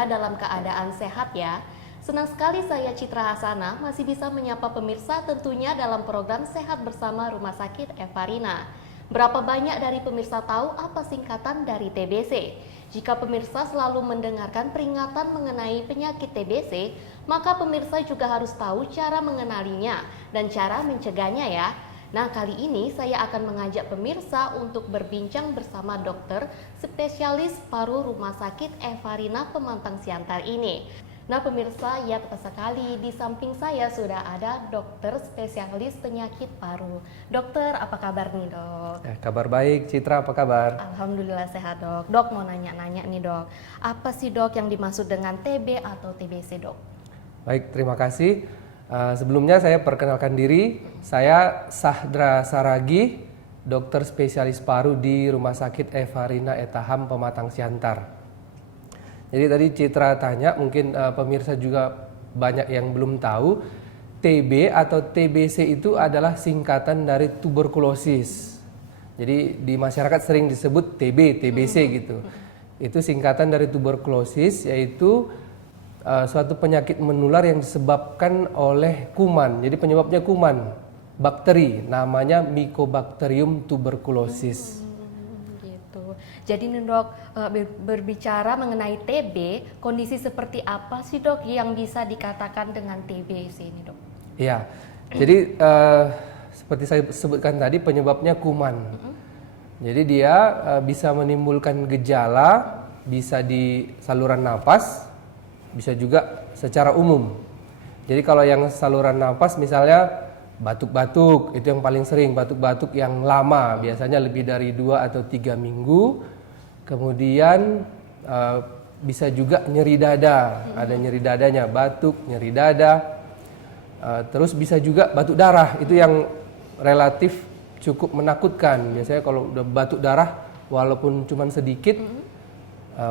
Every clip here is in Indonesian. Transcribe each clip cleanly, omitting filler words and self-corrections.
semoga dalam keadaan sehat ya. Senang sekali saya Citra Hasanah masih bisa menyapa pemirsa tentunya dalam program Sehat Bersama Rumah Sakit Evarina. Berapa banyak dari pemirsa tahu apa singkatan dari TBC? Jika pemirsa selalu mendengarkan peringatan mengenai penyakit TBC, maka pemirsa juga harus tahu cara mengenalinya dan cara mencegahnya ya. Nah, kali ini saya akan mengajak pemirsa untuk berbincang bersama dokter spesialis paru Rumah Sakit Evarina Pemantang Siantar ini. Nah, pemirsa, ya tepat sekali di samping saya sudah ada dokter spesialis penyakit paru. Dokter, apa kabar nih, Dok? Ya, kabar baik, Citra, apa kabar? Alhamdulillah sehat, Dok. Dok, mau nanya-nanya nih, Dok. Apa sih, Dok, yang dimaksud dengan TB atau TBC, Dok? Baik, terima kasih. Sebelumnya saya perkenalkan diri, saya Sahdra Saragi, dokter spesialis paru di Rumah Sakit Evarina Etaham Pematang Siantar. Jadi tadi Citra tanya, mungkin pemirsa juga banyak yang belum tahu, TB atau TBC itu adalah singkatan dari tuberkulosis. Jadi di masyarakat sering disebut TB, TBC gitu. Itu singkatan dari tuberkulosis, yaitu suatu penyakit menular yang disebabkan oleh kuman. Jadi penyebabnya kuman, bakteri, namanya Mycobacterium tuberculosis. Gitu. Jadi nih, Dok, berbicara mengenai TB, kondisi seperti apa sih, Dok, yang bisa dikatakan dengan TBC ini, Dok? Iya. Jadi seperti saya sebutkan tadi, penyebabnya kuman. Jadi dia bisa menimbulkan gejala, bisa di saluran napas, bisa juga secara umum. Jadi kalau yang saluran napas misalnya batuk-batuk, itu yang paling sering, batuk-batuk yang lama, biasanya lebih dari 2 atau 3 minggu. Kemudian bisa juga nyeri dada, ada nyeri dadanya, batuk, nyeri dada. Terus bisa juga batuk darah, itu yang relatif cukup menakutkan. Biasanya kalau udah batuk darah, walaupun cuma sedikit,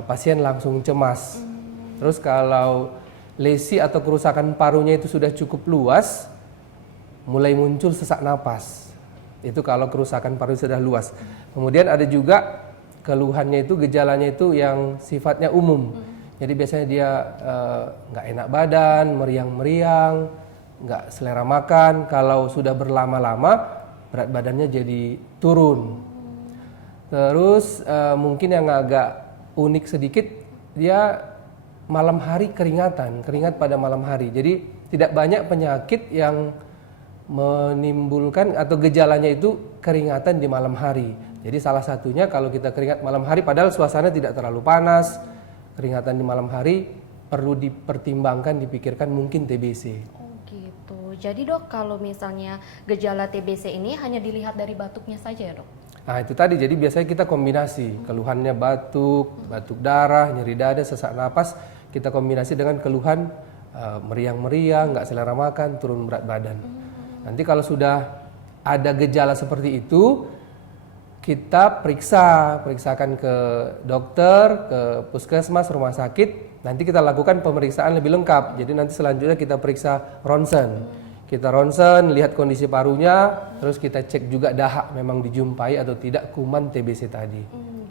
pasien langsung cemas. Terus kalau lesi atau kerusakan parunya itu sudah cukup luas, mulai muncul sesak napas. Itu kalau kerusakan paru sudah luas. Kemudian ada juga keluhannya itu, gejalanya itu yang sifatnya umum. Jadi biasanya dia nggak enak badan, meriang-meriang, nggak selera makan. Kalau sudah berlama-lama, berat badannya jadi turun. Terus mungkin yang agak unik sedikit, dia malam hari keringat pada malam hari. Jadi tidak banyak penyakit yang menimbulkan atau gejalanya itu keringatan di malam hari. Jadi salah satunya kalau kita keringat malam hari padahal suasana tidak terlalu panas, keringatan di malam hari perlu dipertimbangkan, dipikirkan mungkin TBC. Oh gitu. Jadi, Dok, kalau misalnya gejala TBC ini hanya dilihat dari batuknya saja ya, Dok? Nah itu tadi, jadi biasanya kita kombinasi, keluhannya batuk, batuk darah, nyeri dada, sesak napas, kita kombinasi dengan keluhan meriang-meriang, nggak selera makan, turun berat badan. Nanti kalau sudah ada gejala seperti itu, kita periksakan ke dokter, ke puskesmas, rumah sakit. Nanti kita lakukan pemeriksaan lebih lengkap. Jadi nanti selanjutnya kita periksa ronsen. Kita ronsen, lihat kondisi parunya, terus kita cek juga dahak memang dijumpai atau tidak kuman TBC tadi.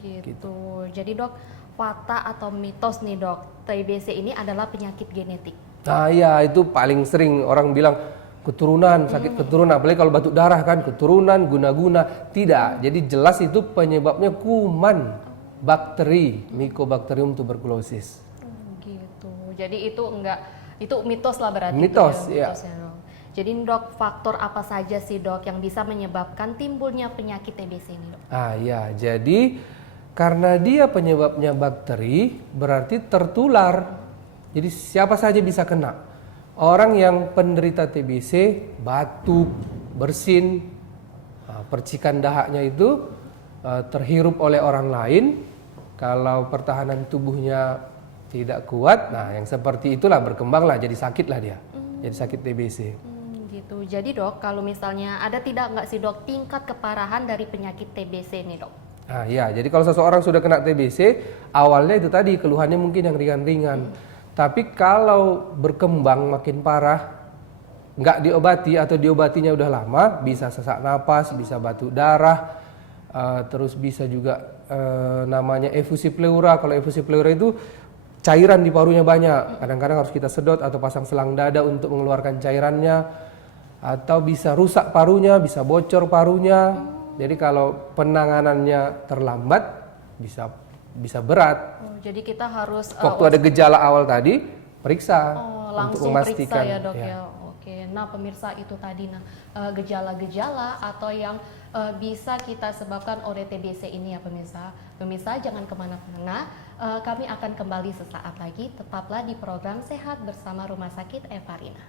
Gitu. Jadi, Dok, fakta atau mitos nih, Dok, TBC ini adalah penyakit genetik. Nah iya, itu paling sering orang bilang keturunan, sakit keturunan, apalagi kalau batuk darah kan, keturunan, guna-guna. Tidak, jadi jelas itu penyebabnya kuman, bakteri, Mycobacterium tuberculosis. Gitu. Jadi itu mitos lah berarti. Mitos, itu ya. Mitosnya, Dok. Jadi, Dok, faktor apa saja sih, Dok, yang bisa menyebabkan timbulnya penyakit TBC ini, Dok? Ah ya, jadi karena dia penyebabnya bakteri, berarti tertular. Jadi siapa saja bisa kena. Orang yang penderita TBC, batuk, bersin, percikan dahaknya itu terhirup oleh orang lain. Kalau pertahanan tubuhnya tidak kuat, nah yang seperti itulah berkembanglah, jadi sakitlah dia. Jadi sakit TBC. Gitu. Jadi, Dok, kalau misalnya ada tidak nggak sih, Dok, tingkat keparahan dari penyakit TBC ini, Dok? Nah ya, jadi kalau seseorang sudah kena TBC, awalnya itu tadi keluhannya mungkin yang ringan-ringan. Tapi kalau berkembang makin parah, nggak diobati atau diobatinya udah lama, bisa sesak napas, bisa batuk darah, terus bisa juga namanya efusi pleura. Kalau efusi pleura itu cairan di parunya banyak, kadang-kadang harus kita sedot atau pasang selang dada untuk mengeluarkan cairannya, atau bisa rusak parunya, bisa bocor parunya. Jadi kalau penanganannya terlambat bisa berat. Jadi kita harus Waktu ada gejala awal tadi, periksa untuk langsung memastikan. periksa ya dok ya. Oke, nah pemirsa itu tadi gejala-gejala atau yang bisa kita sebabkan oleh TBC ini ya pemirsa. Pemirsa jangan kemana-mana, kami akan kembali sesaat lagi. Tetaplah di program Sehat bersama Rumah Sakit Evarina.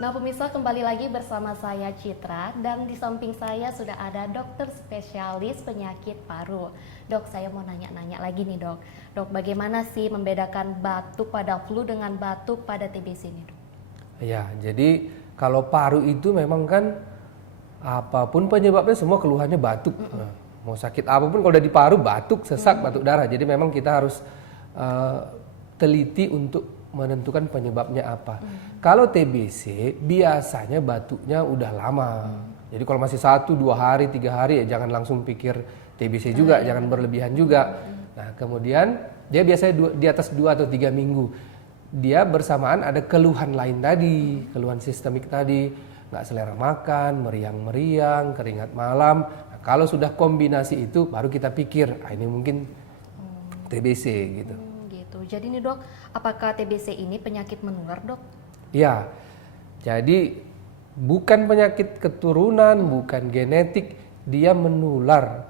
Nah pemirsa, kembali lagi bersama saya Citra dan di samping saya sudah ada dokter spesialis penyakit paru. Dok, saya mau nanya-nanya lagi nih dok. Dok, bagaimana sih membedakan batuk pada flu dengan batuk pada TBC ini dok? Ya, jadi kalau paru itu memang kan apapun penyebabnya semua keluhannya batuk. Nah, mau sakit apapun kalau udah di paru batuk, sesak, batuk darah. Jadi memang kita harus teliti untuk menentukan penyebabnya apa. Kalau TBC biasanya batuknya udah lama. Jadi kalau masih 1, 2 hari, 3 hari ya jangan langsung pikir TBC juga, jangan berlebihan juga. Nah, kemudian dia biasanya di atas 2 atau 3 minggu. Dia bersamaan ada keluhan lain tadi, keluhan sistemik tadi, nggak selera makan, meriang-meriang, keringat malam. Nah, kalau sudah kombinasi itu baru kita pikir, ini mungkin TBC gitu. Jadi nih dok, apakah TBC ini penyakit menular dok? Ya, jadi bukan penyakit keturunan, bukan genetik, dia menular.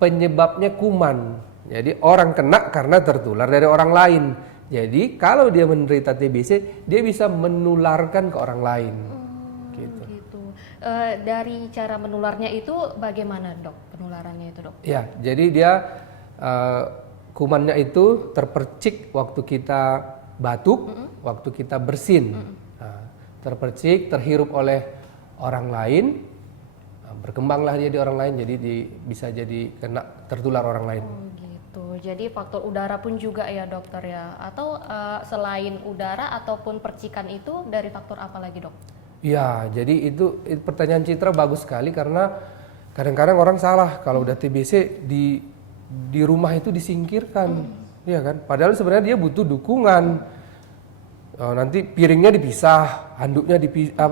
Penyebabnya kuman. Jadi orang kena karena tertular dari orang lain. Jadi kalau dia menderita TBC, dia bisa menularkan ke orang lain. Gitu. Dari cara menularnya itu bagaimana dok? Penularannya itu dok? Ya, jadi dia kumannya itu terpercik waktu kita batuk, waktu kita bersin. Nah, terpercik, terhirup oleh orang lain, berkembanglah dia di orang lain, jadi bisa jadi kena tertular orang lain. Gitu. Jadi faktor udara pun juga ya dokter ya? Atau selain udara ataupun percikan itu dari faktor apa lagi dok? Ya, jadi itu pertanyaan Citra bagus sekali karena kadang-kadang orang salah kalau udah TBC di rumah itu disingkirkan, ya kan? Padahal sebenarnya dia butuh dukungan. Nanti piringnya dipisah, handuknya dipisah,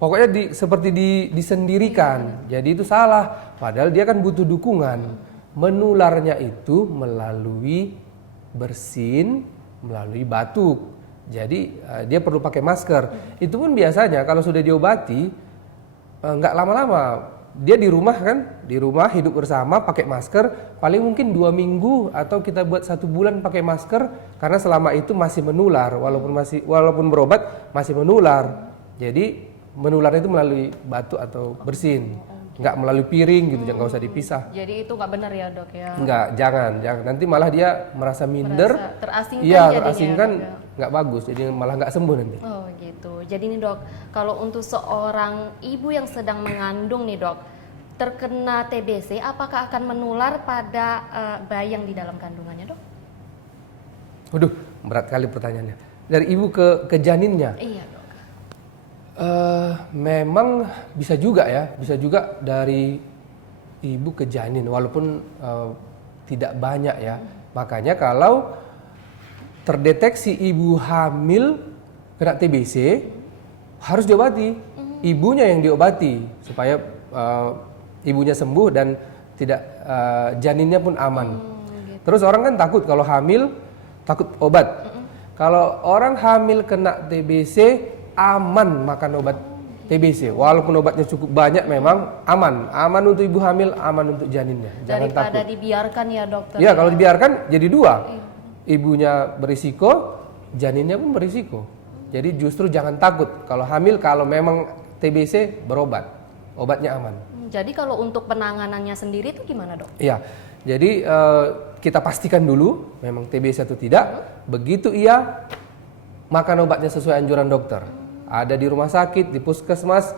pokoknya seperti disendirikan. Jadi itu salah. Padahal dia kan butuh dukungan. Menularnya itu melalui bersin, melalui batuk. Jadi dia perlu pakai masker. Itu pun biasanya kalau sudah diobati nggak lama-lama. Dia di rumah kan, di rumah hidup bersama pakai masker, paling mungkin 2 minggu atau kita buat 1 bulan pakai masker karena selama itu masih menular, walaupun berobat masih menular. Jadi menular itu melalui batuk atau bersin, nggak melalui piring gitu, nggak usah dipisah. Jadi itu nggak benar ya dok ya? Nggak, jangan. Nanti malah dia merasa minder, terasingkan iya jadinya, terasingkan, dok, ya? nggak bagus, jadi malah nggak sembuh nanti. Oh gitu. Jadi nih dok, kalau untuk seorang ibu yang sedang mengandung nih dok, terkena TBC, apakah akan menular pada bayi yang di dalam kandungannya dok? Waduh, berat kali pertanyaannya. Dari ibu ke janinnya? Iya dok. Memang bisa juga ya, bisa juga dari ibu ke janin, walaupun tidak banyak ya. Makanya kalau terdeteksi ibu hamil kena TBC, harus diobati. Ibunya yang diobati supaya ibunya sembuh dan tidak janinnya pun aman. Gitu. Terus orang kan takut kalau hamil, takut obat. Kalau orang hamil kena TBC, aman makan obat TBC. Walaupun obatnya cukup banyak memang aman. Aman untuk ibu hamil, aman untuk janinnya. Jangan Daripada takut. dibiarkan ya dokter. Ya, kalau dibiarkan jadi 2. Ibunya berisiko, janinnya pun berisiko. Jadi justru jangan takut kalau hamil, kalau memang TBC berobat. Obatnya aman. Jadi kalau untuk penanganannya sendiri itu gimana dok? Iya, jadi kita pastikan dulu memang TBC atau tidak. Begitu ia makan obatnya sesuai anjuran dokter. Ada di rumah sakit, di puskesmas,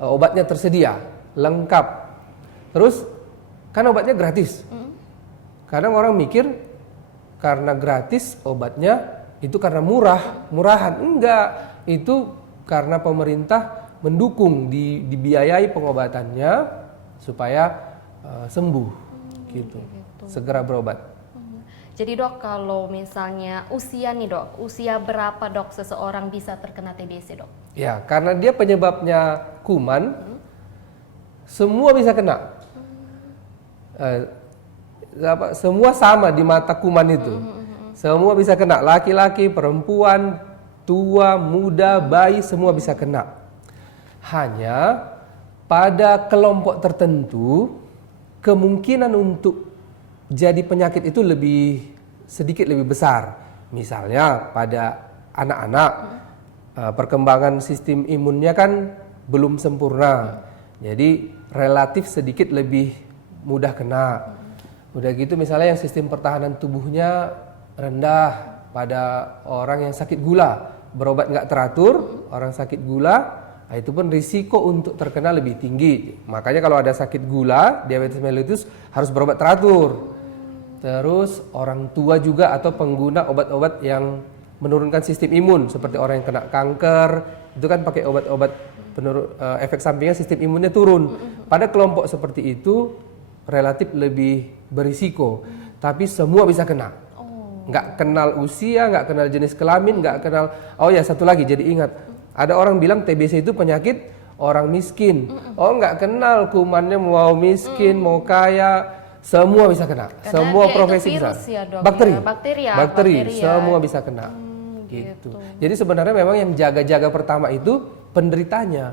obatnya tersedia, lengkap. Terus kan obatnya gratis. Kadang orang mikir karena gratis obatnya itu karena murahan. Enggak, itu karena pemerintah mendukung dibiayai pengobatannya supaya sembuh gitu. Segera berobat. Jadi dok, kalau misalnya usia nih dok, usia berapa dok seseorang bisa terkena TBC dok? Ya, karena dia penyebabnya kuman, semua bisa kena. Semua sama di mata kuman itu. Semua bisa kena, laki-laki, perempuan, tua, muda, bayi, semua bisa kena. Hanya pada kelompok tertentu, kemungkinan untuk jadi penyakit itu sedikit lebih besar. Misalnya pada anak-anak, perkembangan sistem imunnya kan belum sempurna. Jadi relatif sedikit lebih mudah kena. Udah gitu misalnya yang sistem pertahanan tubuhnya rendah, pada orang yang sakit gula, berobat nggak teratur, orang sakit gula, nah itu pun risiko untuk terkena lebih tinggi. Makanya kalau ada sakit gula, diabetes mellitus harus berobat teratur. Terus orang tua juga atau pengguna obat-obat yang menurunkan sistem imun, seperti orang yang kena kanker, itu kan pakai obat-obat efek sampingnya sistem imunnya turun. Pada kelompok seperti itu relatif lebih berisiko, tapi semua bisa kena. Nggak kenal usia, nggak kenal jenis kelamin, nggak kenal. Oh ya, satu lagi, jadi ingat, ada orang bilang TBC itu penyakit orang miskin. Oh, nggak kenal kumannya mau miskin, mau kaya, semua bisa kena. Karena semua dia profesi itu bisa. virus ya, dok, bakteri, ya? Bakteri ya. semua bisa kena. Gitu. Jadi sebenarnya memang yang jaga-jaga pertama itu penderitanya.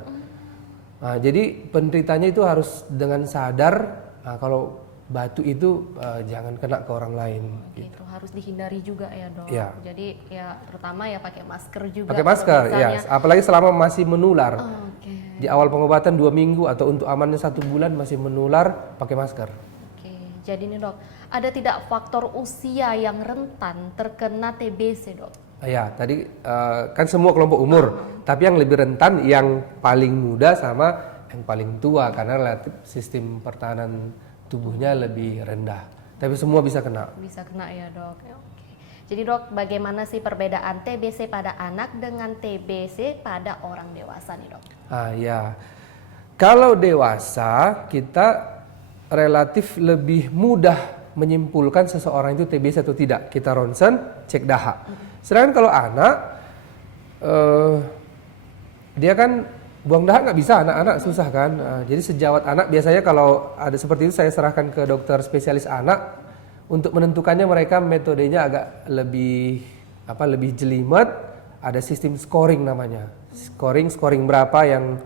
Nah, jadi penderitanya itu harus dengan sadar, kalau batu itu jangan kena ke orang lain. Gitu. Harus dihindari juga ya dok. Ya. Jadi ya terutama ya pakai masker juga. Pakai masker, ya. Apalagi selama masih menular. Okay. Di awal pengobatan 2 minggu atau untuk amannya 1 bulan masih menular, pakai masker. Oke. Jadi nih dok, ada tidak faktor usia yang rentan terkena TBC dok? Ya, tadi kan semua kelompok umur, tapi yang lebih rentan yang paling muda sama yang paling tua karena relatif sistem pertahanan tubuhnya lebih rendah. Tapi semua bisa kena. Bisa kena ya dok. Oke. Jadi dok, bagaimana sih perbedaan TBC pada anak dengan TBC pada orang dewasa nih dok? Ya, kalau dewasa kita relatif lebih mudah menyimpulkan seseorang itu TBC atau tidak. Kita ronsen, cek dahak. Sedangkan kalau anak, dia kan buang dahak nggak bisa, anak-anak susah kan. Jadi sejawat anak biasanya kalau ada seperti itu saya serahkan ke dokter spesialis anak untuk menentukannya. Mereka metodenya agak lebih jelimet. Ada sistem scoring namanya, scoring berapa yang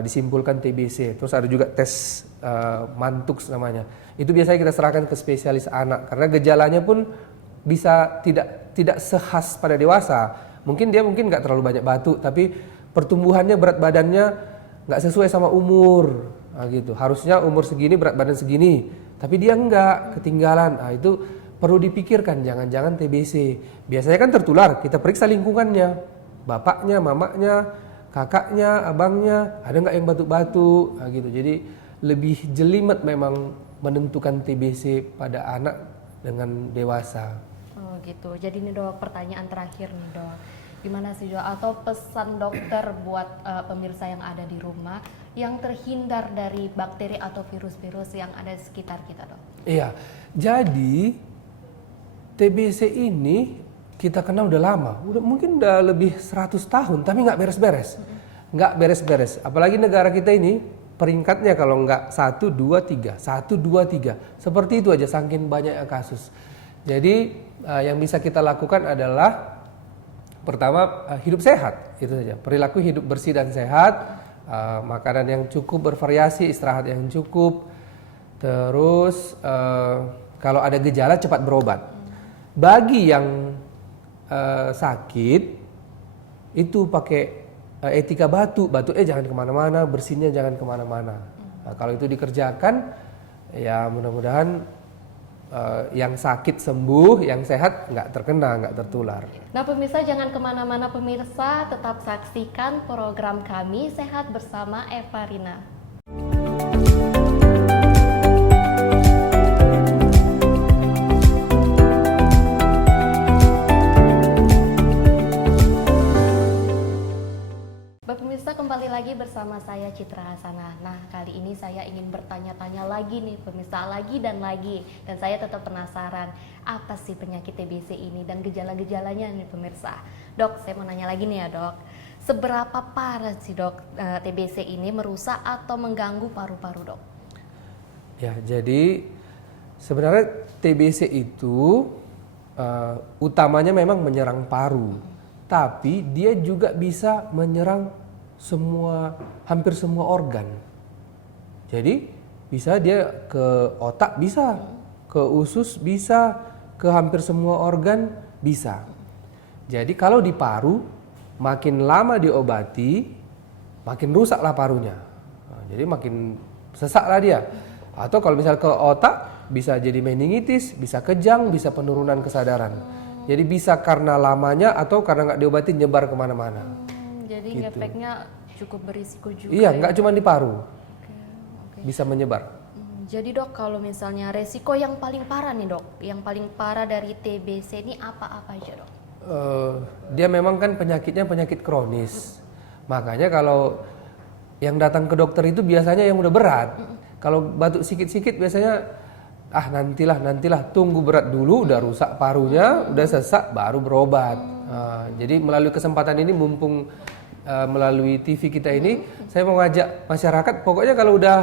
disimpulkan TBC. Terus ada juga tes Mantoux namanya. Itu biasanya kita serahkan ke spesialis anak karena gejalanya pun bisa tidak sehas pada dewasa. Mungkin nggak terlalu banyak batuk, tapi pertumbuhannya, berat badannya nggak sesuai sama umur, gitu. Harusnya umur segini, berat badan segini, tapi dia nggak, ketinggalan. Itu perlu dipikirkan, jangan-jangan TBC. Biasanya kan tertular, kita periksa lingkungannya, bapaknya, mamanya, kakaknya, abangnya, ada nggak yang batuk-batuk, gitu. Jadi lebih jelimet memang menentukan TBC pada anak dengan dewasa. Oh gitu. Jadi nih dok, pertanyaan terakhir nih dok. Gimana sih dok, atau pesan dokter buat pemirsa yang ada di rumah yang terhindar dari bakteri atau virus-virus yang ada di sekitar kita dok? Iya, jadi TBC ini kita kenal udah lama, mungkin udah lebih 100 tahun, tapi nggak beres-beres. Nggak beres-beres, apalagi negara kita ini peringkatnya kalau nggak 1, 2, 3, 1, 2, 3. Seperti itu aja, saking banyaknya kasus. Jadi yang bisa kita lakukan adalah pertama, hidup sehat, itu saja. Perilaku hidup bersih dan sehat, makanan yang cukup, bervariasi, istirahat yang cukup. Terus kalau ada gejala cepat berobat. Bagi yang sakit, itu pakai etika batuknya jangan kemana-mana, bersihnya jangan kemana-mana. Nah, kalau itu dikerjakan, ya mudah-mudahan yang sakit sembuh, yang sehat nggak terkena, nggak tertular. Nah pemirsa, jangan kemana-mana pemirsa, tetap saksikan program kami Sehat Bersama Evarina. Pemirsa, kembali lagi bersama saya Citra Hasanah. Nah, kali ini saya ingin bertanya-tanya lagi nih pemirsa, lagi dan lagi. Dan saya tetap penasaran, apa sih penyakit TBC ini dan gejala-gejalanya nih pemirsa. Dok, saya mau nanya lagi nih ya dok. Seberapa parah sih dok TBC ini merusak atau mengganggu paru-paru dok? Ya, jadi sebenarnya TBC itu utamanya memang menyerang paru, tapi dia juga bisa menyerang hampir semua organ. Jadi bisa dia ke otak bisa, ke usus bisa, ke hampir semua organ bisa. Jadi kalau di paru, makin lama diobati, makin rusaklah parunya. Nah, jadi makin sesaklah dia. Atau kalau misal ke otak, bisa jadi meningitis, bisa kejang, bisa penurunan kesadaran. Jadi bisa karena lamanya atau karena nggak diobati nyebar kemana-mana. Jadi Gitu. ngefeknya cukup berisiko juga. Iya, ya? nggak cuma di paru, Oke. bisa menyebar. Jadi dok, kalau misalnya resiko yang paling parah nih dok, yang paling parah dari TBC ini apa-apa aja dok? Dia memang kan penyakitnya penyakit kronis. Makanya kalau yang datang ke dokter itu biasanya yang udah berat. Kalau batuk sikit-sikit biasanya nantilah tunggu berat dulu, udah rusak parunya, udah sesak baru berobat. Jadi melalui kesempatan ini mumpung melalui TV kita ini, saya mau ngajak masyarakat, pokoknya kalau udah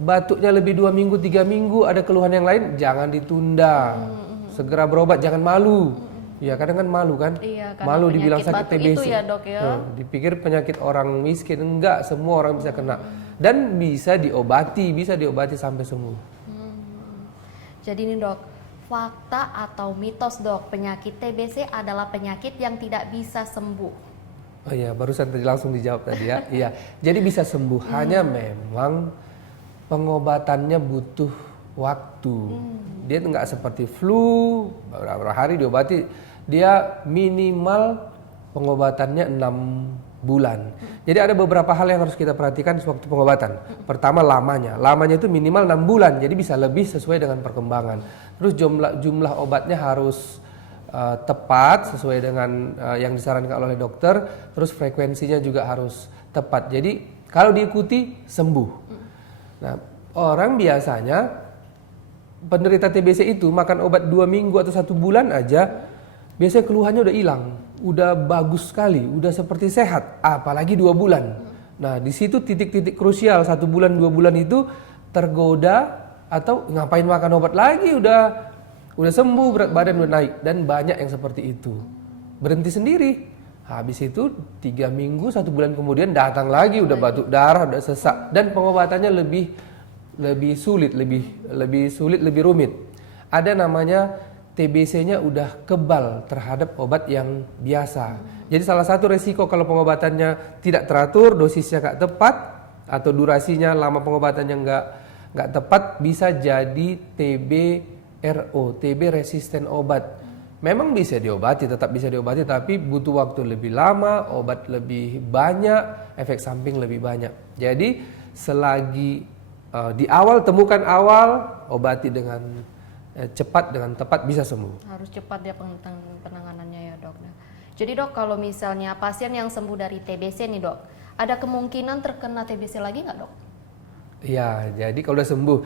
batuknya lebih 2 minggu, 3 minggu, ada keluhan yang lain, jangan ditunda, segera berobat, jangan malu. Ya kadang kan malu kan, Iya, karena malu dibilang penyakit sakit batuk TBC. itu ya, Dok, ya. Dipikir penyakit orang miskin, enggak, semua orang bisa kena dan bisa diobati sampai sembuh. Jadi nih dok, fakta atau mitos dok, penyakit TBC adalah penyakit yang tidak bisa sembuh. Oh iya, barusan tadi langsung dijawab tadi ya. Iya, jadi bisa sembuh, hanya memang pengobatannya butuh waktu. Dia nggak seperti flu, beberapa hari diobati. Dia minimal pengobatannya 6 bulan. Jadi ada beberapa hal yang harus kita perhatikan sewaktu pengobatan. Pertama lamanya itu minimal 6 bulan, jadi bisa lebih sesuai dengan perkembangan. Terus jumlah obatnya harus tepat sesuai dengan yang disarankan oleh dokter. Terus frekuensinya juga harus tepat. Jadi kalau diikuti sembuh. Nah, orang biasanya penderita TBC itu makan obat 2 minggu atau 1 bulan aja, biasanya keluhannya udah hilang, udah bagus sekali, udah seperti sehat, apalagi 2 bulan. Nah, di situ titik-titik krusial, 1 bulan, 2 bulan itu tergoda atau ngapain makan obat lagi, udah sembuh, berat badan udah naik, dan banyak yang seperti itu. Berhenti sendiri. Habis itu 3 minggu, 1 bulan kemudian datang lagi, udah batuk darah, udah sesak, dan pengobatannya lebih sulit, lebih rumit. Ada namanya TBC-nya udah kebal terhadap obat yang biasa. Jadi salah satu resiko kalau pengobatannya tidak teratur, dosisnya nggak tepat, atau durasinya lama pengobatannya nggak tepat, bisa jadi TB resisten obat. Memang bisa diobati, tetap bisa diobati, tapi butuh waktu lebih lama, obat lebih banyak, efek samping lebih banyak. Jadi selagi di awal, temukan awal, obati dengan cepat, dengan tepat, bisa sembuh. Harus cepat ya penanganannya ya dok. Nah, jadi dok, kalau misalnya pasien yang sembuh dari TBC nih dok, ada kemungkinan terkena TBC lagi nggak dok? Iya, jadi kalau udah sembuh,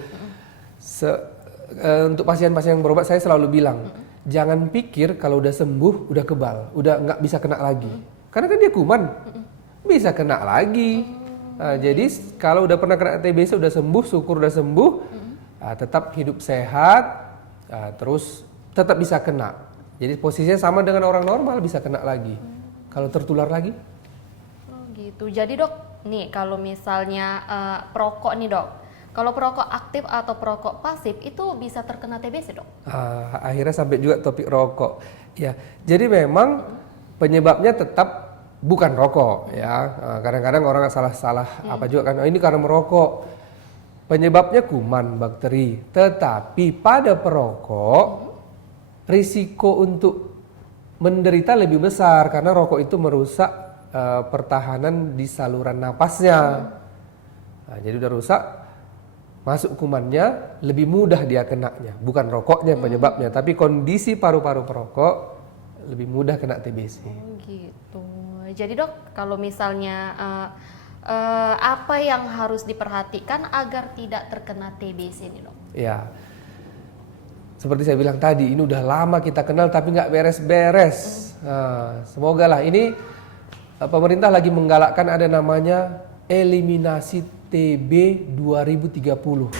untuk pasien-pasien yang berobat saya selalu bilang, jangan pikir kalau udah sembuh, udah kebal, udah nggak bisa kena lagi. Karena kan dia kuman, bisa kena lagi. Nah, jadi kalau udah pernah kena TBC, udah sembuh, syukur udah sembuh, tetap hidup sehat, terus tetap bisa kena. Jadi posisinya sama dengan orang normal, bisa kena lagi. Kalau tertular lagi? Oh gitu. Jadi dok, nih kalau misalnya perokok nih dok, kalau perokok aktif atau perokok pasif itu bisa terkena TBC dok? Akhirnya sampai juga topik rokok. Ya, jadi memang penyebabnya tetap bukan rokok ya. Kadang-kadang orang salah apa juga kan, ini karena merokok. Penyebabnya kuman, bakteri. Tetapi pada perokok risiko untuk menderita lebih besar karena rokok itu merusak pertahanan di saluran napasnya. Nah, jadi udah rusak, masuk kumannya, lebih mudah dia kenanya. Bukan rokoknya penyebabnya, tapi kondisi paru-paru perokok lebih mudah kena TBC. Oh gitu. Jadi dok, kalau misalnya apa yang harus diperhatikan agar tidak terkena TBC ini dok? Ya, seperti saya bilang tadi, ini udah lama kita kenal tapi nggak beres-beres. Nah, semoga lah ini pemerintah lagi menggalakkan ada namanya eliminasi TB 2030.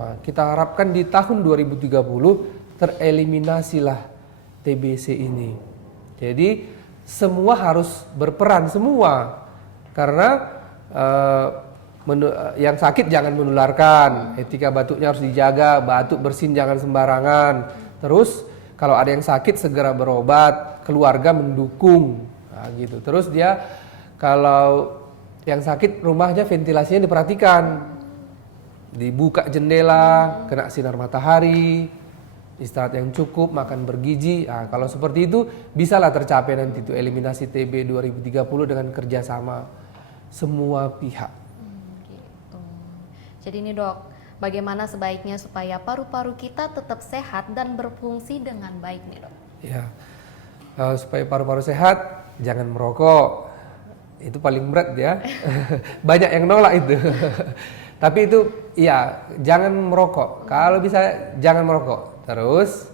Nah, kita harapkan di tahun 2030 tereliminasilah TBC ini. Jadi semua harus berperan semua, karena yang sakit jangan menularkan, etika batuknya harus dijaga, batuk bersin jangan sembarangan. Terus kalau ada yang sakit segera berobat, keluarga mendukung, nah, gitu. Terus dia kalau yang sakit rumahnya ventilasinya diperhatikan, dibuka jendela, kena sinar matahari, istirahat yang cukup, makan bergizi. Nah, kalau seperti itu bisalah tercapai nanti itu eliminasi TB 2030 dengan kerjasama semua pihak. Gitu. Jadi ini dok, bagaimana sebaiknya supaya paru-paru kita tetap sehat dan berfungsi dengan baik nih dok? Ya, supaya paru-paru sehat, jangan merokok. Itu paling berat ya. Banyak yang nolak itu. Tapi itu, ya jangan merokok. Kalau bisa jangan merokok. Terus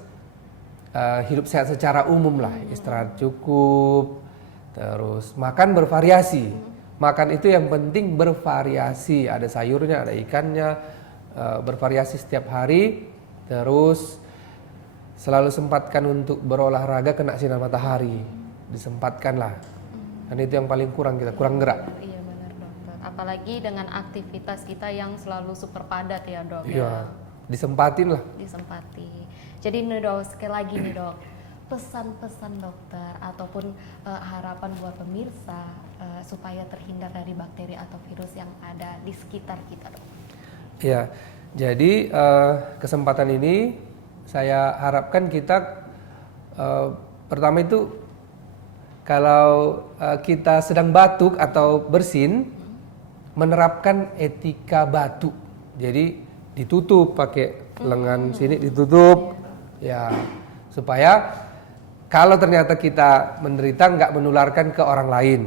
hidup sehat secara umum lah, istirahat cukup, terus makan bervariasi. Makan itu yang penting bervariasi, ada sayurnya, ada ikannya, bervariasi setiap hari. Terus selalu sempatkan untuk berolahraga kena sinar matahari, disempatkan lah. Dan itu yang paling kurang, kita kurang gerak. Iya benar dokter, apalagi dengan aktivitas kita yang selalu super padat ya dok. Iya, disempatin lah. Disempati. Jadi nih dok, sekali lagi nih dok, pesan-pesan dokter ataupun harapan buat pemirsa supaya terhindar dari bakteri atau virus yang ada di sekitar kita dok. Ya, jadi kesempatan ini saya harapkan kita pertama itu kalau kita sedang batuk atau bersin, menerapkan etika batuk. Jadi ditutup pakai lengan sini ditutup, ya supaya kalau ternyata kita menderita nggak menularkan ke orang lain.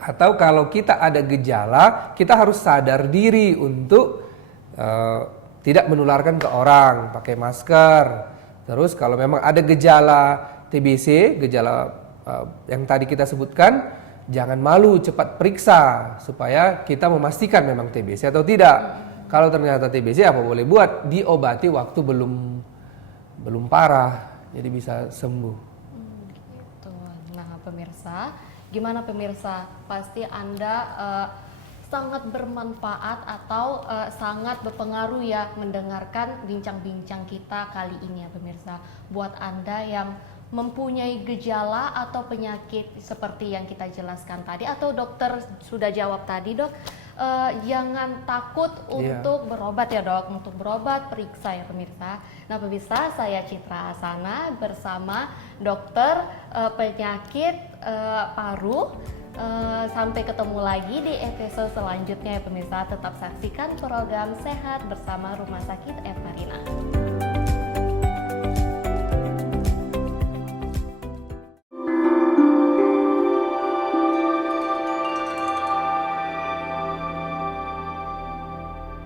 Atau kalau kita ada gejala, kita harus sadar diri untuk tidak menularkan ke orang, pakai masker. Terus kalau memang ada gejala TBC, gejala yang tadi kita sebutkan, jangan malu, cepat periksa supaya kita memastikan memang TBC atau tidak. Kalau ternyata TBC apa boleh buat? Diobati waktu belum parah, jadi bisa sembuh. Gitu. Nah pemirsa, gimana pemirsa? Pasti Anda sangat bermanfaat atau sangat berpengaruh ya mendengarkan bincang-bincang kita kali ini ya pemirsa. Buat Anda yang mempunyai gejala atau penyakit seperti yang kita jelaskan tadi atau dokter sudah jawab tadi dok, jangan takut untuk berobat ya dok, untuk berobat periksa ya pemirsa. Nah pemirsa, saya Citra Hasana bersama dokter penyakit paru. Sampai ketemu lagi di episode selanjutnya ya pemirsa. Tetap saksikan program Sehat bersama Rumah Sakit Evarina.